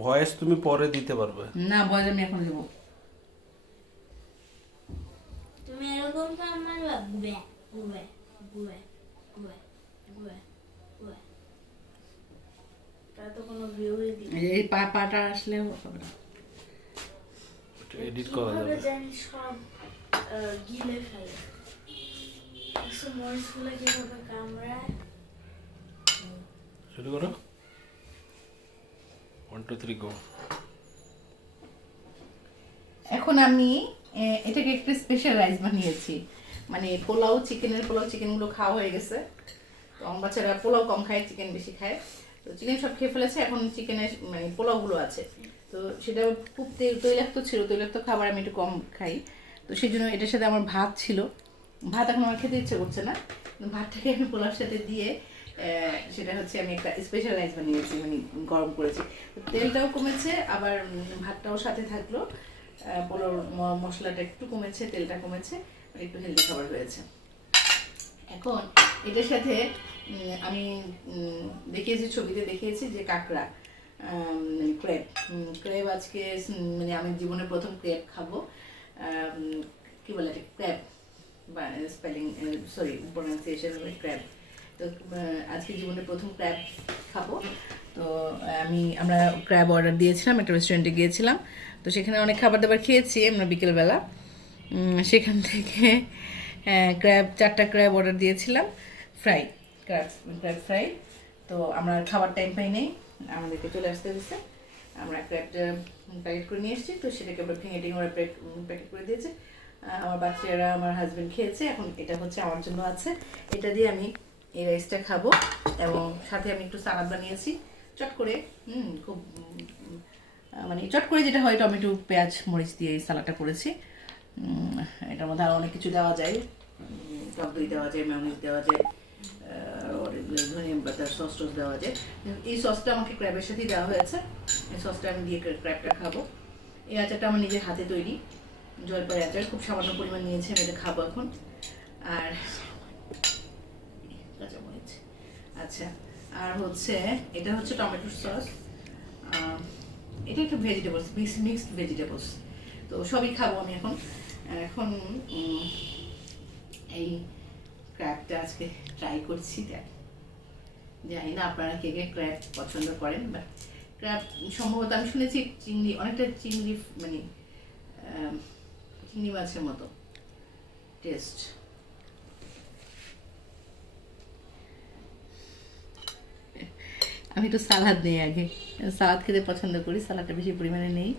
Voice তুমি পরে দিতে পারবে। না, ভয়েস আমি এখন দেবো। তুমি এরকম কাম মারবা গুবে গুবে গুবে গুবে গুবে গুবে তা তো কোনো ভিউই দিবে এই পাটা আসলে হবে না। এডিট করা যাবে। জানি সব গিলে ফেলে একশো মরিচগুলো কিভাবে কামড়ায় শুরু করো। 1 2 3 গো। এখন আমি এটাকে একটা স্পেশাল রাইস বানিয়েছি, মানে পোলাও চিকেনগুলো খাওয়া হয়ে গেছে। তো আমার বাচ্চারা পোলাও কম খায়, চিকেন বেশি খায়। তো চিকেন সব খেয়ে ফেলেছে, এখন চিকেনের মানে পোলাওগুলো আছে। তো সেটা খুব তৈলাক্ত ছিল, তৈলাক্ত খাবার আমি একটু কম খাই। তো সেই জন্য এটার সাথে আমার ভাত ছিল। ভাত এখন আমার খেতে ইচ্ছে করছে না, ভাতটাকে আমি পোলাওর সাথে দিয়ে সেটা হচ্ছে আমি একটা স্পেশাল রাইস বানিয়েছি, মানে গরম করেছি। তেলটাও কমেছে, আবার ভাতটাও সাথে থাকলো। পোলাওর মশলাটা একটু কমেছে, তেলটা কমেছে, একটু হেলদি খাবার হয়েছে। এখন এটার সাথে আমি দেখিয়েছি, ছবিতে দেখিয়েছি যে কাঁকড়া, ক্রেপ ক্রেপ আজকে মানে আমি জীবনে প্রথম ক্রেপ খাবো। কি বলে ক্র্যাব বা স্পেলিং সরি প্রোনাউন্সিয়েশন হলো ক্র্যাব। তো আজকে জীবনে প্রথম ক্র্যাব খাবো। তো আমরা ক্র্যাব অর্ডার দিয়েছিলাম, একটা রেস্টুরেন্টে গিয়েছিলাম। তো সেখানে অনেক খাবার দাবার খেয়েছি আমরা বিকেলবেলা। সেখান থেকে চারটা ক্র্যাব অর্ডার দিয়েছিলাম, ফ্রাই ক্র্যাব ফ্রাই। তো আমরা খাবার টাইম পাই নেই, আমাদেরকে চলে আসতে হয়েছে। আমরা ক্র্যাবটা প্যাকেট করে নিয়ে এসেছি, তো সেটাকে আবার ভেঙে টেঙে ওরা প্যাকেট করে দিয়েছে। আমার বাচ্চারা, আমার হাজব্যান্ড খেয়েছে। এখন এটা হচ্ছে আমার জন্য আছে, এটা দিয়ে আমি এই রাইসটা খাবো। এবং সাথে আমি একটু সালাদ বানিয়েছি চট করে, খুব মানে চট করে যেটা হয়, টমেটো পেঁয়াজ মরিচ দিয়ে এই সালাডটা করেছি। এটার মধ্যে আরও অনেক কিছু দেওয়া যায়, টক দই দেওয়া যায়, ম্যায়োনিজ দেওয়া যায়, ধনিয়া পাতার সস টস দেওয়া যায়। এই সসটা আমাকে ক্র্যাবের সাথেই দেওয়া হয়েছে, এই সসটা আমি দিয়ে ক্র্যাবটা খাবো। এই আচারটা আমার নিজের হাতে তৈরি, জলপাই আচার, খুব সামান্য পরিমাণ নিয়েছি, আমি এটা খাবো এখন। আর কাঁচামরিচ, আচ্ছা, আর হচ্ছে এটা হচ্ছে টমেটোর সস, এটা একটু ভেজিটেবলস, মিক্সড ভেজিটেবলস। তো সবই খাবো আমি এখন। এখন এই ক্র্যাবটা আজকে ট্রাই করছি। জানি না আপনারা কে কে ক্র্যাব পছন্দ করেন, বাট ক্র্যাব সম্ভবত আমি শুনেছি চিংড়ি, অনেকটা চিংড়ি, মানে চিংড়ি মাছের মতো টেস্ট। আমি একটু সালাদ নেই আগে, সালাদ খেতে পছন্দ করি, সালাদটা বেশি পরিমাণে নেই।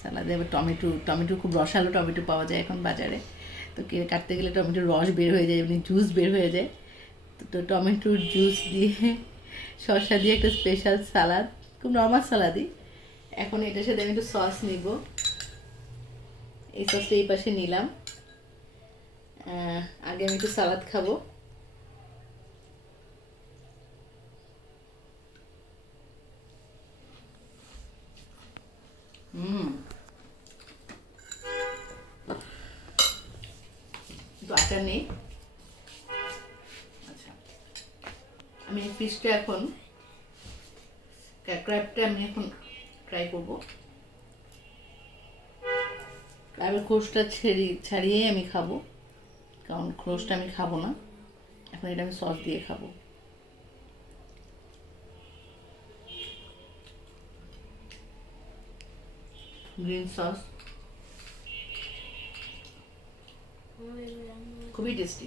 সালাদে আবার টমেটো খুব রসালো টমেটো পাওয়া যায় এখন বাজারে। তো কাটতে গেলে টমেটোর রস বের হয়ে যায়, এমনি জুস বের হয়ে যায়। তো টমেটোর জুস দিয়ে, শসা দিয়ে একটা স্পেশাল সালাদ, খুব নর্মাল সালাদই। এখন এটার সাথে আমি একটু সস নিব, এই সসটা এই পাশে নিলাম। আগে আমি একটু সালাদ খাবো। তো আচার নেই। আচ্ছা, আমি ফিশটা এখন, ক্র্যাবটা আমি এখন ট্রাই করবো। ক্র্যাবের খোসটা ছাড়িয়ে আমি খাবো, কারণ খোসটা আমি খাবো না। এখন এটা আমি সস দিয়ে খাবো। গ্রিন সস, খুবই টেস্টি।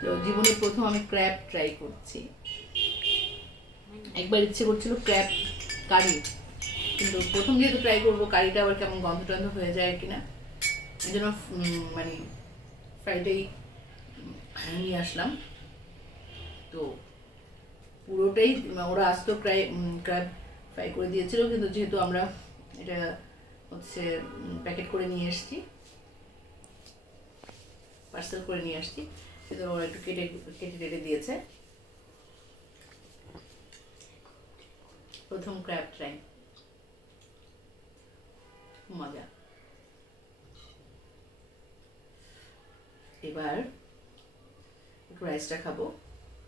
তো জীবনে প্রথম আমি ক্র্যাব ট্রাই করছি। একবার ইচ্ছে করছিল ক্র্যাব কারি, কিন্তু প্রথম যেহেতু ট্রাই করবো, কারিটা আবার কেমন গন্ধ টন্ধ হয়ে যায় কিনা, এই জন্য মানে ফ্রাইটাই নিয়ে আসলাম। তো পুরোটাই ওরা আসতো ক্র্যাব ফ্রাই করে দিয়েছিল, কিন্তু যেহেতু আমরা এটা হচ্ছে প্যাকেট করে নিয়ে এসছি, পার্সেল করে নিয়ে আসছি, সেটা ওরা একটু কেটে কেটে দিয়েছে। প্রথম ক্র্যাব ট্রাই, মজা। এবার একটু রাইসটা খাবো।